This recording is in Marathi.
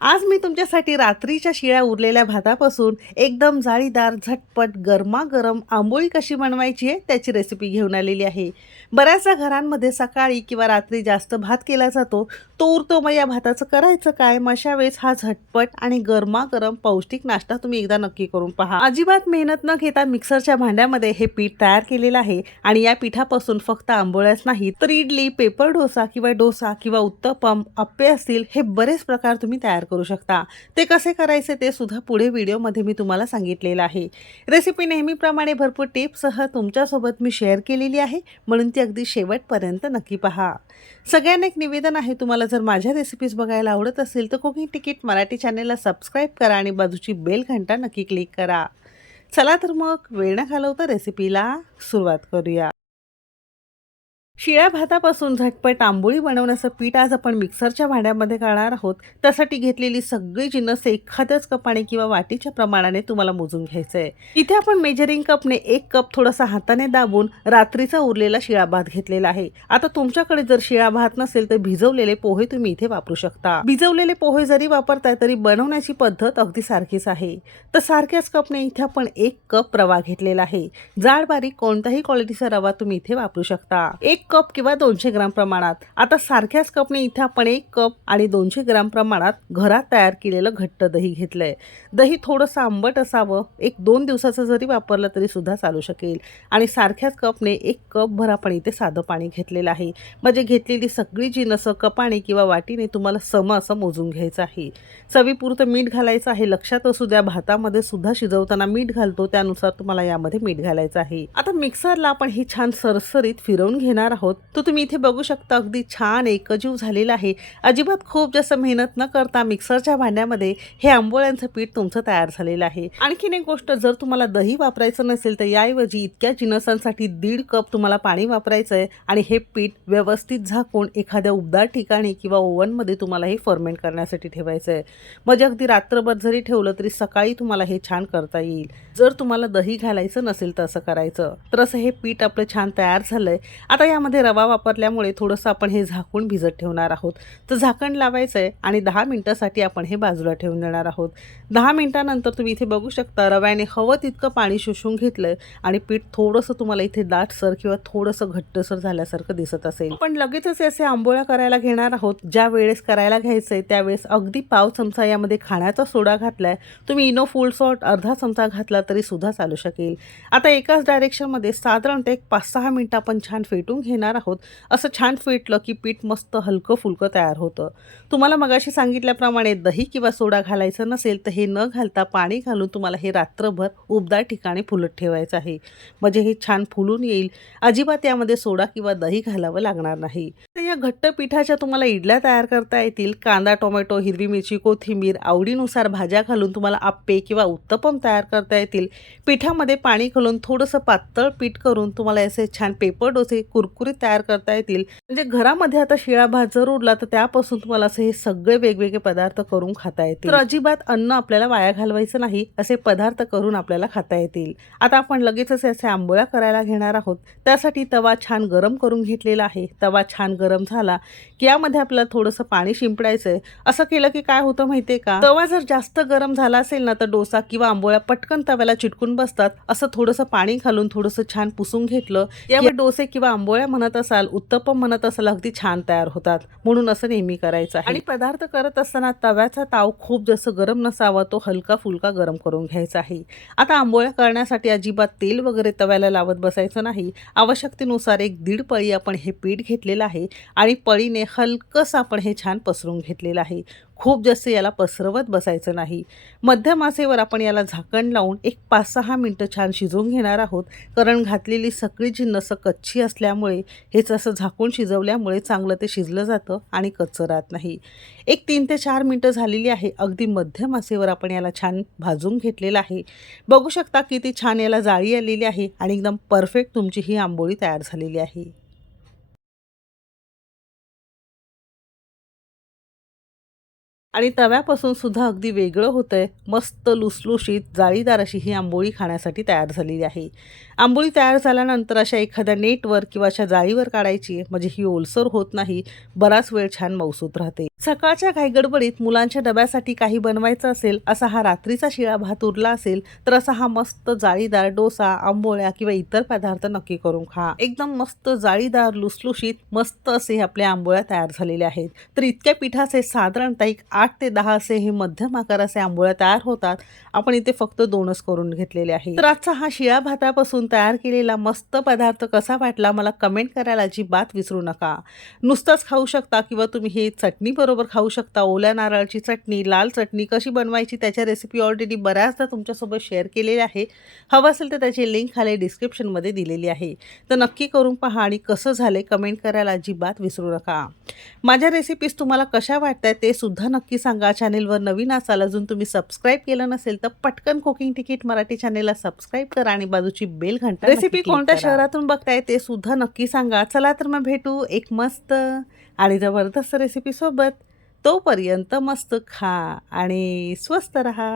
आज मी तुमच्यासाठी रात्रीच्या शिळ्या उरलेल्या भातापासून एकदम जाळीदार झटपट गरमागरम आंबोळी कशी बनवायची आहे त्याची रेसिपी घेऊन आलेली आहे. बऱ्याचशा घरांमध्ये सकाळी किंवा रात्री जास्त भात केला जातो तो उरतो. मग या भाताचं करायचं काय? मग अशा वेळेस हा झटपट आणि गरमागरम पौष्टिक नाश्ता तुम्ही एकदा नक्की करून पहा. अजिबात मेहनत न घेता मिक्सरच्या भांड्यामध्ये हे पीठ तयार केलेलं आहे आणि या पिठापासून फक्त आंबोळ्याच नाही तर इडली पेपर डोसा किंवा डोसा किंवा उत्तपम अप्पे असतील हे बरेच प्रकार तुम्ही तयार करू शकता. ते कसे करायचे ते सुद्धा पुढे व्हिडिओमध्ये मी तुम्हाला सांगितलेलं आहे. रेसिपी नेहमीप्रमाणे भरपूर टिप्ससह तुमच्यासोबत मी शेअर केलेली आहे. म्हणून ती अगदी शेवटपर्यंत नक्की पहा. सगळ्यांना एक निवेदन आहे तुम्हाला जर माझ्या रेसिपीज बघायला आवडत असेल तर कुकिंग तिकीट मराठी चॅनेलला सबस्क्राईब करा आणि बाजूची बेल घंटा नक्की क्लिक करा. चला तर मग वेळ न घालवता रेसिपीला सुरुवात करूया. शिळ्या भातापासून झटपट आंबोळी बनवण्याचं पीठ आज आपण मिक्सरच्या भांड्यामध्ये काढणार आहोत. त्यासाठी घेतलेली सगळी जिन्नस एखाद्याच कपाने किंवा वाटीच्या प्रमाणाने तुम्हाला मोजून घ्यायचं आहे इथे आपण मेजरिंग कपने एक कप थोडासा हाताने दाबून रात्रीचा उरलेला शिळा भात घेतलेला आहे. आता तुमच्याकडे जर शिळा भात नसेल तर भिजवलेले पोहे तुम्ही इथे वापरू शकता. भिजवलेले पोहे जरी वापरताय तरी बनवण्याची पद्धत अगदी सारखीच आहे. तर सारख्याच कपने इथे आपण एक कप रवा घेतलेला आहे. जाड बारीक कोणत्याही क्वालिटीचा रवा तुम्ही इथे वापरू शकता. एक कप किंवा दोनशे ग्राम प्रमाणात. आता सारख्याच कपने इथे आपण एक कप आणि दोनशे ग्राम प्रमाणात घरात तयार केलेलं घट्ट दही घेतलंय. दही थोडंसं आंबट असावं एक दोन दिवसाचं जरी वापरलं तरी सुद्धा चालू शकेल. आणि सारख्याच कपने एक कप भर आपण इथे साधं पाणी घेतलेलं आहे. म्हणजे घेतलेली सगळी जिनसं कपाने किंवा वाटीने तुम्हाला सम असं मोजून घ्यायचं आहे. चवीपुरतं मीठ घालायचं आहे. लक्षात असू द्या भातामध्ये सुद्धा शिजवताना मीठ घालतो त्यानुसार तुम्हाला यामध्ये मीठ घालायचं आहे. आता मिक्सरला आपण हे छान सरसरीत फिरवून घेणार आहोत तो तुम्ही इथे बघू शकता अगदी छान एकजीव झालेला आहे. अजिबात खूप जास्त मेहनत न करता मिक्सरच्या भांड्यामध्ये हे आंबोळ्यांचं पीठ तुमचं तयार झालेलं आहे. आणखीन एक गोष्ट जर तुम्हाला दही वापरायचं नसेल तर याऐवजी इतक्या जिनसांसाठी दीड कप तुम्हाला पाणी वापरायचं आहे आणि हे पीठ व्यवस्थित झाकून एखाद्या उबदार ठिकाणी किंवा ओव्हनमध्ये तुम्हाला हे फर्मेंट करण्यासाठी ठेवायचं आहे म्हणजे अगदी रात्रभर जरी ठेवलं तरी सकाळी तुम्हाला हे छान करता येईल. जर तुम्हाला दही घालायचं नसेल तर असं करायचं. तर असं हे पीठ आपलं छान तयार झालंय. आता या यामध्ये रवा वापरल्यामुळे थोडंसं आपण हे झाकून भिजत ठेवणार आहोत. तर झाकण लावायचं आहे आणि दहा मिनटासाठी आपण हे बाजूला ठेवून देणार आहोत. दहा मिनटानंतर तुम्ही इथे बघू शकता रव्याने हवं तितकं पाणी शोषून घेतलं आणि पीठ थोडंसं तुम्हाला इथे दाटसर किंवा थोडंसं घट्टसर झाल्यासारखं दिसत असेल. पण लगेचच असे आंबोळ्या करायला घेणार आहोत. ज्या वेळेस करायला घ्यायचंय त्यावेळेस अगदी पाव चमचा यामध्ये खाण्याचा सोडा घातलाय. तुम्ही इनो फुल सॉल्ट अर्धा चमचा घातला तरी सुद्धा चालू शकेल. आता एकाच डायरेक्शनमध्ये साधारणतः एक पाच सहा मिनटं आपण छान फेटून घेणार आहोत. असं छान फेटलं की पीठ मस्त हलकं फुलकं तयार होतं. तुम्हाला मगाशी सांगितल्याप्रमाणे दही किंवा सोडा घालायचं नसेल तर हे न घालता पाणी घालून तुम्हाला हे रात्रभर उबदार ठिकाणी फुलत ठेवायचं आहे. म्हणजे हे छान फुलून येईल. अजिबात यामध्ये सोडा किंवा दही घालावं लागणार नाही. तर या घट्ट पिठाच्या तुम्हाला इडल्या तयार करता येतील. कांदा टोमॅटो हिरवी मिरची कोथिंबीर आवडीनुसार भाज्या घालून तुम्हाला आप्पे किंवा उत्तपम तयार करता येतील. पिठामध्ये पाणी घालून थोडंसं पातळ पीठ करून तुम्हाला असे छान पेपर डोसे कुरकुरीत तयार करता येतील. म्हणजे घरामध्ये आता शिळा भात जर उरला तर त्यापासून तुम्हाला असे हे सगळे वेगवेगळे पदार्थ करून खाता येतील. तर अजिबात अन्न आपल्याला वाया घालवायचं नाही असे पदार्थ करून आपल्याला खाता येतील. आता आपण लगेचच असे आंबोळ्या करायला घेणार आहोत. त्यासाठी तवा छान गरम करून घेतलेला आहे. तवा छान गरम झाला की यामध्ये आपल्याला थोडंसं पाणी शिंपडायचंय. असं केलं की काय होतं माहितीये का? तवा जर जास्त गरम झाला असेल ना तर डोसा किंवा आंबोळ्या पटकन तव्याला चिटकून बसतात. असं थोडंसं पाणी घालून थोडंसं छान पुसून घेतलं. यामुळे डोसे किंवा आंबोळ्या म्हणत असाल उत्तपम म्हणत असाल अगदी छान तयार होतात. म्हणून असं नेहमी करायचं आहे. आणि पदार्थ करत असताना तव्याचा ताव खूप जसं गरम नसावा तो हलका फुलका गरम करून घ्यायचा आहे. आता आंबोळ्या करण्यासाठी अजिबात तेल वगैरे तव्याला लावत बसायचं नाही. आवश्यकतेनुसार एक दीड पळी आपण हे पीठ घेतलेलं आहे आणि पळीने हलकंसं आपण हे छान पसरून घेतलेलं आहे. खूप जास्त याला पसरवत बसायचं नाही. मध्यमासेवर आपण याला झाकण लावून एक पाच सहा मिनटं छान शिजवून घेणार आहोत. कारण घातलेली सगळी नसं कच्ची असल्यामुळे हेच असं झाकून शिजवल्यामुळे चांगलं ते शिजलं जातं आणि कच्चं राहत नाही. एक तीन ते चार मिनटं झालेली आहे. अगदी मध्यम आसेवर आपण याला छान भाजून घेतलेलं आहे. बघू शकता किती छान याला जाळी आलेली आहे आणि एकदम परफेक्ट तुमची ही आंबोळी तयार झालेली आहे. आणि तव्यापासून सुद्धा अगदी वेगळं होतं आहे मस्त लुसलुशीत जाळीदार अशी ही आंबोळी खाण्यासाठी तयार झालेली आहे. आंबोळी तयार झाल्यानंतर अशा एखाद्या नेटवर किंवा अशा जाळीवर काढायची म्हणजे ही ओलसर होत नाही बराच वेळ छान मौसूत राहते. सकाळच्या घाईगडबडीत मुलांच्या डब्यासाठी काही बनवायचं असेल असा हा रात्रीचा शिळा भात उरला असेल तर असा हा मस्त जाळीदार डोसा आंबोळ्या किंवा इतर पदार्थ नक्की करून खा. एकदम मस्त जाळीदार लुसलुशीत मस्त असे आपल्या आंबोळ्या तयार झालेल्या आहेत. तर इतक्या पिठाचे साधारणतः एक आठ ते दहा असे हे मध्यम आकाराचे आंबोळ्या तयार होतात. आपण इथे फक्त दोनच करून घेतलेले आहे तर आजचा हा शिळा भातापासून तयार केलेला मस्त पदार्थ कसा वाटला मला कमेंट करायला अजिबात विसरू नका. नुसतंच खाऊ शकता किंवा तुम्ही हे चटणी बरोबर खाऊ शकता. ओल्या नारळाची चटणी लाल चटणी कशी बनवायची त्याच्या रेसिपी ऑलरेडी बऱ्याचदा तुमच्यासोबत शेअर केलेल्या आहे. हवं असेल तर त्याची लिंक खाली डिस्क्रिप्शनमध्ये दिलेली आहे. तर नक्की करून पहा आणि कसं झाले कमेंट करायला अजिबात विसरू नका. माझ्या रेसिपीज तुम्हाला कशा वाटतात ते सुद्धा नक्की सांगा. चॅनेलवर नवीन असाल अजून तुम्ही सबस्क्राईब केलं नसेल तर पटकन कुकिंग तिकीट मराठी चॅनेलला सबस्क्राईब करा आणि बाजूची बेल घंटा रेसिपी कोणत्या शहरातून बघताय ते सुद्धा नक्की सांगा. चला तर मग भेटू. एक मस्त आणि जबरदस्त रेसिपीसोबत तोपर्यंत मस्त खा आणि स्वस्त रहा.